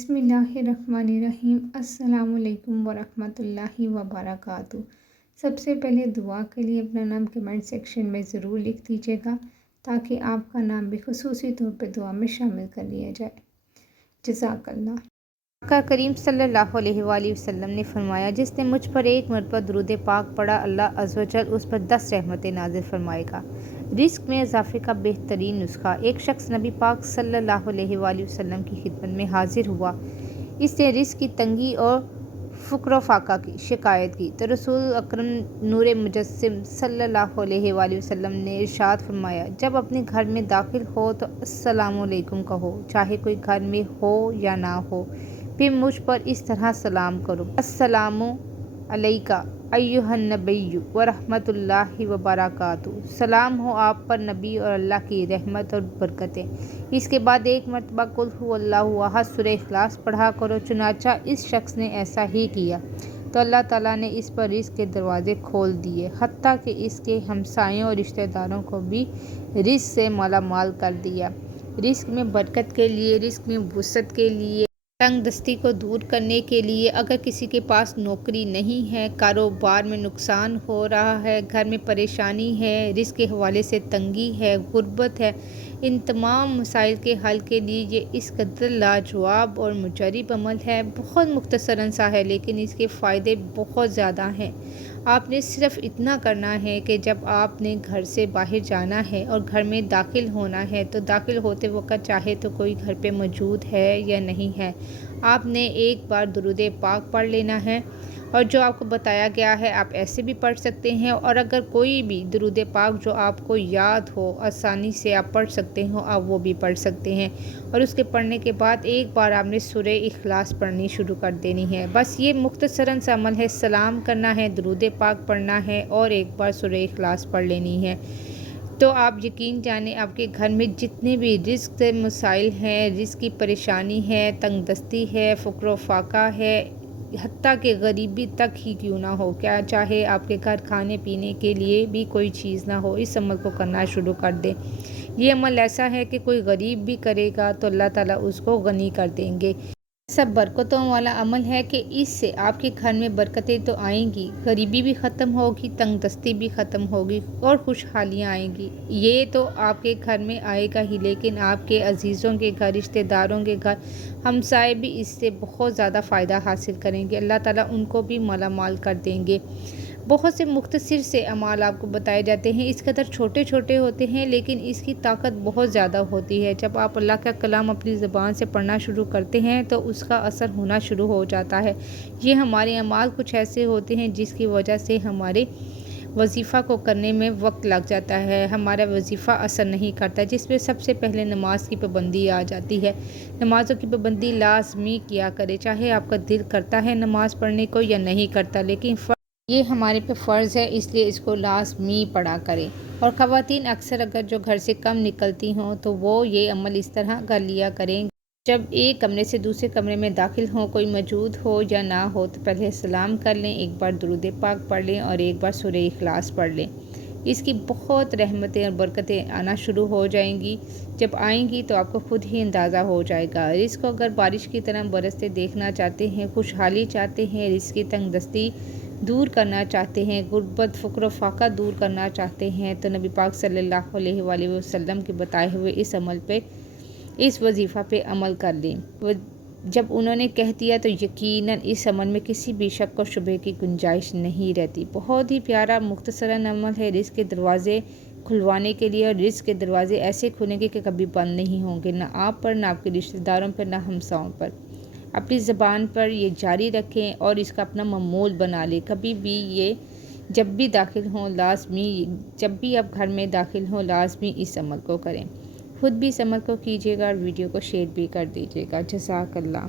बिस्मिल्लाहिर्रहमानिर्रहीम। अस्सलाम वालेकुम वरहमतुल्लाहि वबरकातुहू। सबसे पहले दुआ के लिए अपना नाम कमेंट सेक्शन में ज़रूर लिख दीजिएगा ताकि आपका नाम भी खुसूसी तौर पे दुआ में शामिल कर लिया जाए। जज़ाकल्लाह। आका करीम सल्लल्लाहु अलैहि वसल्लम ने फरमाया, जिसने मुझ पर एक मरतबा दुरूद पाक पढ़ा, अल्लाह अज़्ज़ व जल उस पर 10 रहमतें नाज़िल फरमाएगा। रिस्क में इजाफे का बेहतरीन नुस्खा। एक शख्स नबी पाक सल्लल्लाहु अलैहि वसल्लम की खिदमत में हाजिर हुआ। इसने रिस्क की तंगी और फ़ुक़्र फ़ाक़ा की शिकायत की तो रसूल अकरम नूर मुजस्सिम सल्लल्लाहु अलैहि वसल्लम ने इरशाद फरमाया, जब अपने घर में दाखिल हो तो अस्सलामु अलैकुम कहो, चाहे कोई घर में हो या ना हो। फिर मुझ पर इस तरह सलाम करो, अस्सलामु अलैका अय्युहन नबिय्यु व रहमतुल्लाहि व बरकातुहू। सलाम हो आप पर नबी और अल्लाह की रहमत और बरकतें। इसके बाद एक मरतबा कुल हुवल्लाहु अहद सूरह इखलास पढ़ा करो। चुनाचा इस शख्स ने ऐसा ही किया तो अल्लाह ताला ने इस पर रिज़्क़ के दरवाज़े खोल दिए, हत्ता कि इसके हमसायों और रिश्तेदारों को भी रिज़्क़ से मालामाल कर दिया। रिज़्क़ में बरकत के लिए, रिज़्क़ में वुसअत के लिए, तंग दस्ती को दूर करने के लिए, अगर किसी के पास नौकरी नहीं है, कारोबार में नुकसान हो रहा है, घर में परेशानी है, रिज़्क़ के हवाले से तंगी है, गुर्बत है, इन तमाम मसाइल के हल के लिए ये इस कदर लाजवाब और मुजरिब अमल है। बहुत मुख्तसरन सा है लेकिन इसके फ़ायदे बहुत ज़्यादा हैं। आपने सिर्फ़ इतना करना है कि जब आपने घर से बाहर जाना है और घर में दाखिल होना है तो दाखिल होते वक्त चाहे तो कोई घर पे मौजूद है या नहीं है, आपने एक बार दुरूद पाक पढ़ लेना है और जो आपको बताया गया है आप ऐसे भी पढ़ सकते हैं। और अगर कोई भी दुरूद पाक जो आपको याद हो, आसानी से आप पढ़ सकते हो, आप वो भी पढ़ सकते हैं। और उसके पढ़ने के बाद एक बार आपने सूरह इखलास पढ़नी शुरू कर देनी है। बस ये मुख्तसरन सा अमल है, सलाम करना है, दुरूद पाक पढ़ना है और एक बार सूरह इखलास पढ़ लेनी है। तो आप यकीन जाने आपके घर में जितने भी रिज़्क़ के मसाइल हैं, रिज़्क़ की परेशानी है, तंग दस्ती है, फ़ुक़्र फ़ाक़ा है, हत्ता कि गरीबी तक ही क्यों ना हो, क्या चाहे आपके घर खाने पीने के लिए भी कोई चीज़ ना हो, इस अमल को करना शुरू कर दें। ये अमल ऐसा है कि कोई गरीब भी करेगा तो अल्लाह ताला उसको गनी कर देंगे। सब बरकतों वाला अमल है कि इससे आपके घर में बरकतें तो आएंगी, गरीबी भी ख़त्म होगी, तंग दस्ती भी ख़त्म होगी और खुशहालियाँ आएंगी। ये तो आपके घर में आएगा ही, लेकिन आपके अजीज़ों के घर, रिश्तेदारों के घर, हमसाए भी इससे बहुत ज़्यादा फ़ायदा हासिल करेंगे। अल्लाह ताला उनको भी मालामाल कर देंगे। बहुत से मुख्तसर से अमाल आपको बताए जाते हैं, इस कदर छोटे छोटे होते हैं लेकिन इसकी ताकत बहुत ज़्यादा होती है। जब आप अल्लाह का कलाम अपनी ज़बान से पढ़ना शुरू करते हैं तो उसका असर होना शुरू हो जाता है। ये हमारे अमाल कुछ ऐसे होते हैं जिसकी वजह से हमारे वजीफ़ा को करने में वक्त लग जाता है, हमारा वजीफ़ा असर नहीं करता, जिसमें सबसे पहले नमाज की पाबंदी आ जाती है। नमाज़ों की पाबंदी लाजमी किया करे, चाहे आपका दिल करता है नमाज़ पढ़ने को या नहीं करता, लेकिन ये हमारे पे फ़र्ज़ है, इसलिए इसको लाजमी पढ़ा करें। और ख़वातीन अक्सर अगर जो घर से कम निकलती हों तो वो ये अमल इस तरह कर लिया करें, जब एक कमरे से दूसरे कमरे में दाखिल हों, कोई मौजूद हो या ना हो तो पहले सलाम कर लें, एक बार दुरूद पाक पढ़ लें और एक बार सूरह इखलास पढ़ लें। इसकी बहुत रहमतें और बरकतें आना शुरू हो जाएंगी। जब आएंगी तो आपको खुद ही अंदाज़ा हो जाएगा। रिज़्क़ को अगर बारिश की तरह बरसते देखना चाहते हैं, खुशहाली चाहते हैं, रिज़्क़ की तंग दस्ती दूर करना चाहते हैं, गुर्बत फ़ुक़्र फ़ाक़ा दूर करना चाहते हैं तो नबी पाक सल्लल्लाहु अलैहि वसल्लम के बताए हुए इस अमल पे, इस वजीफ़ा पे अमल कर लें। जब उन्होंने कह दिया तो यकीनन इस अमल में किसी भी शक और शुबे की गुंजाइश नहीं रहती। बहुत ही प्यारा मुख्तसरन अमल है रिज़्क़ के दरवाज़े खुलवाने के लिए। और रिज़्क़ के दरवाज़े ऐसे खुलेंगे कि कभी बंद नहीं होंगे, ना आप पर, ना आपके रिश्तेदारों पर, ना हमसाओं पर। अपनी ज़बान पर ये जारी रखें और इसका अपना मामूल बना लें। कभी भी ये जब भी दाखिल हों लाजमी, जब भी आप घर में दाखिल हों लाजमी इस अमल को करें। खुद भी इस अमल को कीजिएगा और वीडियो को शेयर भी कर दीजिएगा। जज़ाकल्लाह।